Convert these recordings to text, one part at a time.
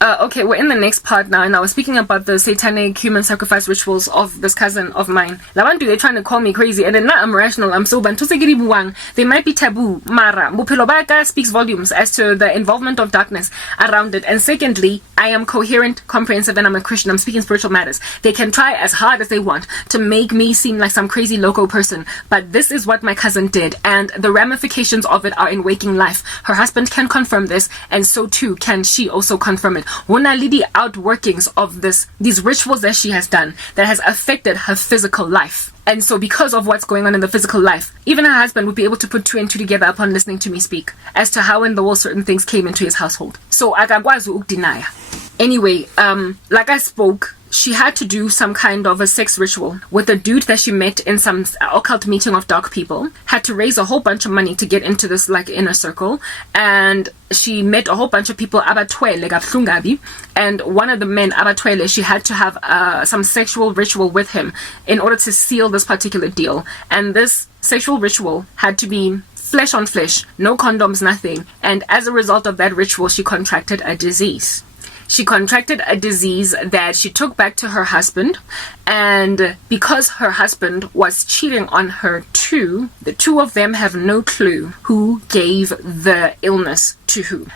Okay, we're in the next part now, and I was speaking about the satanic human sacrifice rituals of this cousin of mine. Labantu, they're trying to call me crazy, and then now I'm rational. I'm so bantu. They might be taboo. Mara Bophelo ba ka speaks volumes as to the involvement of darkness around it. And secondly, I am coherent, comprehensive, and I'm a Christian. I'm speaking spiritual matters. They can try as hard as they want to make me seem like some crazy loco person, but this is what my cousin did, and the ramifications of it are in waking life. Her husband can confirm this, and so too can she also confirm it. Hona le di outworkings of these rituals that she has done that has affected her physical life. And so because of what's going on in the physical life, even her husband would be able to put two and two together upon listening to me speak as to how in the world certain things came into his household. So akakwazi ukudinaya. Anyway, like I spoke, she had to do some kind of a sex ritual with a dude that she met in some occult meeting of dark people, had to raise a whole bunch of money to get into this like inner circle, and she met a whole bunch of people abatwele, and one of the men abatwele, she had to have some sexual ritual with him in order to seal this particular deal. And this sexual ritual had to be flesh on flesh, no condoms, nothing. And as a result of that ritual, she contracted a disease. She contracted a disease that she took back to her husband, and because her husband was cheating on her too, the two of them have no clue who gave the illness to who.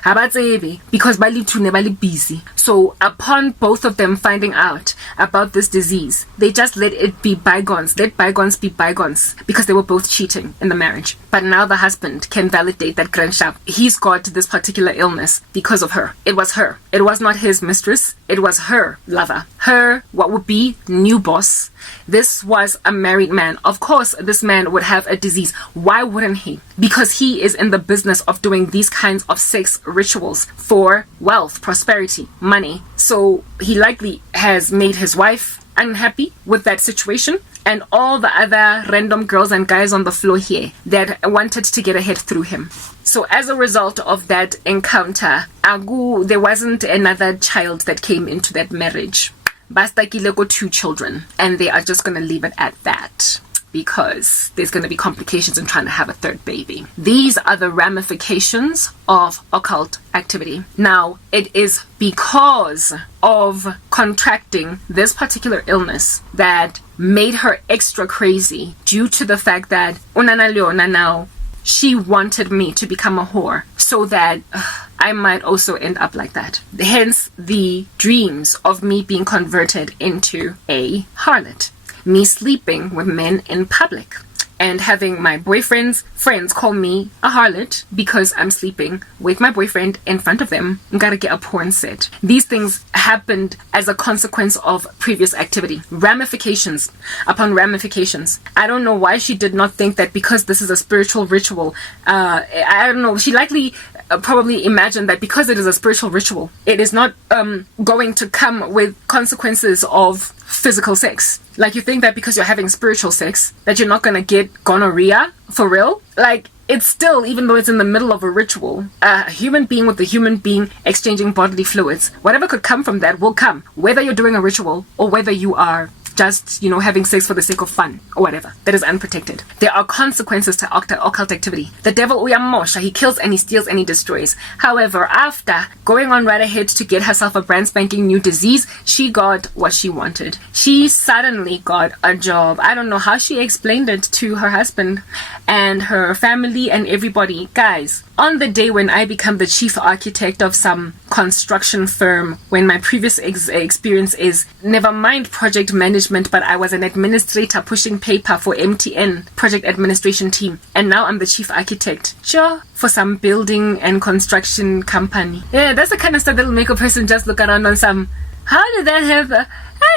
Because bali busy. So upon both of them finding out about this disease, they just let it be bygones. Let bygones be bygones, because they were both cheating in the marriage. But now the husband can validate that Grandshap, he's got this particular illness because of her. It was her. It was not his mistress. It was her lover. Her, what would be, new boss. This was a married man. Of course, this man would have a disease. Why wouldn't he? Because he is in the business of doing these kinds of sex rituals for wealth, prosperity, money. So he likely has made his wife unhappy with that situation, and all the other random girls and guys on the floor here that wanted to get ahead through him. So as a result of that encounter, there wasn't another child that came into that marriage. Basta kilego 2 children, and they are just going to leave it at that, because there's going to be complications in trying to have a third baby. These are the ramifications of occult activity. Now, it is because of contracting this particular illness that made her extra crazy, due to the fact that Unana Leona now, she wanted me to become a whore so that I might also end up like that. Hence the dreams of me being converted into a harlot. Me sleeping with men in public and having my boyfriend's friends call me a harlot because I'm sleeping with my boyfriend in front of them. I'm gotta get a porn set. These things happened as a consequence of previous activity. Ramifications upon ramifications. I don't know why she did not think that because this is a spiritual ritual, I don't know, she likely probably imagined that because it is a spiritual ritual, it is not going to come with consequences of physical sex. Like, you think that because you're having spiritual sex that you're not gonna get gonorrhea for real? Like, it's still, even though it's in the middle of a ritual, a human being with a human being exchanging bodily fluids, whatever could come from that will come, whether you're doing a ritual or whether you are just, having sex for the sake of fun or whatever. That is unprotected. There are consequences to occult activity. The devil uyamosha, he kills and he steals and he destroys. However, after going on right ahead to get herself a brand spanking new disease, she got what she wanted. She suddenly got a job. I don't know how she explained it to her husband and her family and everybody. Guys, on the day when I become the chief architect of some construction firm, when my previous experience is, never mind project management, but I was an administrator pushing paper for MTN project administration team, and now I'm the chief architect, sure, for some building and construction company. Yeah, that's the kind of stuff that'll make a person just look around on some, how did that happen?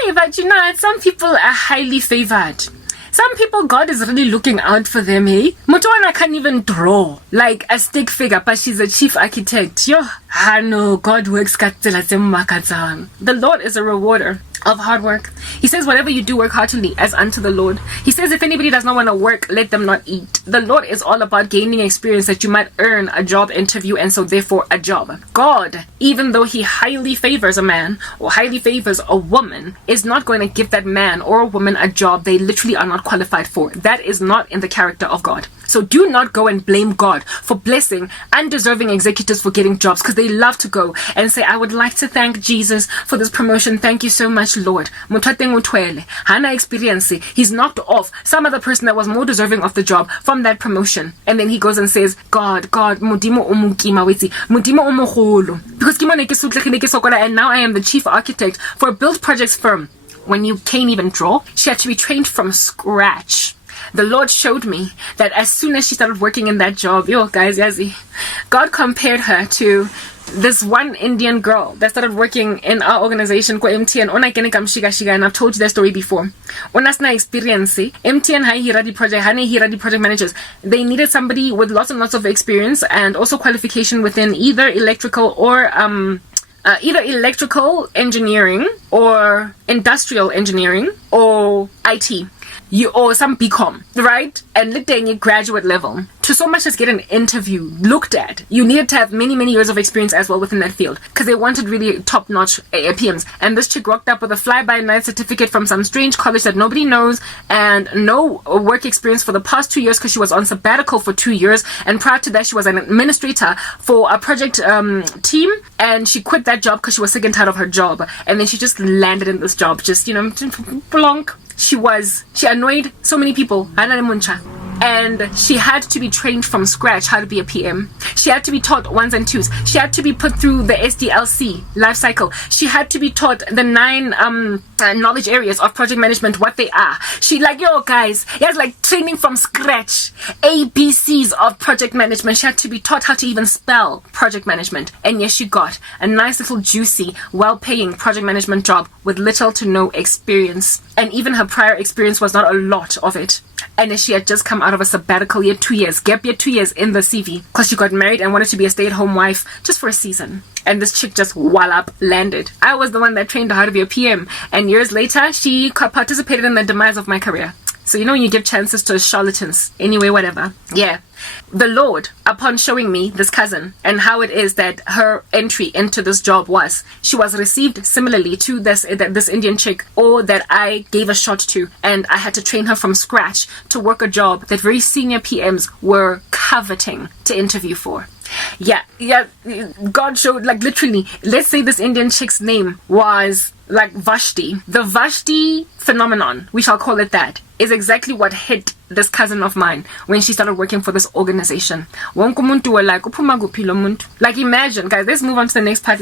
Hey, but some people are highly favored. Some people, God is really looking out for them, hey? Motoana can't even draw like a stick figure, but she's a chief architect. Yo, I know God works. The Lord is a rewarder of hard work. He says, whatever you do, work heartily as unto the Lord. He says, if anybody does not want to work, let them not eat. The Lord is all about gaining experience that you might earn a job interview, and so therefore a job. God, even though he highly favors a man or highly favors a woman, is not going to give that man or a woman a job they literally are not qualified for. That is not in the character of God. So do not go and blame God for blessing undeserving executives for getting jobs, because they they love to go and say, I would like to thank Jesus for this promotion. Thank you so much, Lord. Hana experience. He's knocked off some other person that was more deserving of the job from that promotion. And then he goes and says, God, Modimo umukima wetsi, Modimo umogolo. Because and now I am the chief architect for a build projects firm. When you can't even draw, she had to be trained from scratch. The Lord showed me that as soon as she started working in that job, God compared her to this one Indian girl that started working in our organization called MTN. And I've told you that story before. Onasna experience, MTN project managers. They needed somebody with lots and lots of experience and also qualification within either electrical or either electrical engineering or industrial engineering or IT. Or some BCom, right? And letting graduate level. To so much as get an interview looked at, you needed to have many, many years of experience as well within that field, because they wanted really top-notch PMs. And this chick rocked up with a fly-by-night certificate from some strange college that nobody knows, and no work experience for the past 2 years because she was on sabbatical for 2 years. And prior to that, she was an administrator for a project team, and she quit that job because she was sick and tired of her job. And then she just landed in this job, just, plonk. She annoyed so many people. And she had to be trained from scratch how to be a PM. She had to be taught ones and twos. She had to be put through the SDLC life cycle. She had to be taught the 9 knowledge areas of project management, what they are. She guys, he has training from scratch. ABCs of project management. She had to be taught how to even spell project management. And yes, she got a nice little juicy, well-paying project management job with little to no experience. And even her prior experience was not a lot of it. And she had just come out of a sabbatical year, 2 years, gap year 2 years in the CV, because she got married and wanted to be a stay-at-home wife just for a season. And this chick just wallop landed. I was the one that trained her how to be a PM, and years later she participated in the demise of my career. So when you give chances to charlatans, anyway, whatever. Yeah. The Lord, upon showing me this cousin and how it is that her entry into this job was, she was received similarly to this Indian chick, or that I gave a shot to, and I had to train her from scratch to work a job that very senior PMs were coveting to interview for. Yeah, God showed, literally, let's say this Indian chick's name was Vashti. The Vashti phenomenon, we shall call it that, is exactly what hit this cousin of mine when she started working for this organization. Imagine, guys, let's move on to the next part.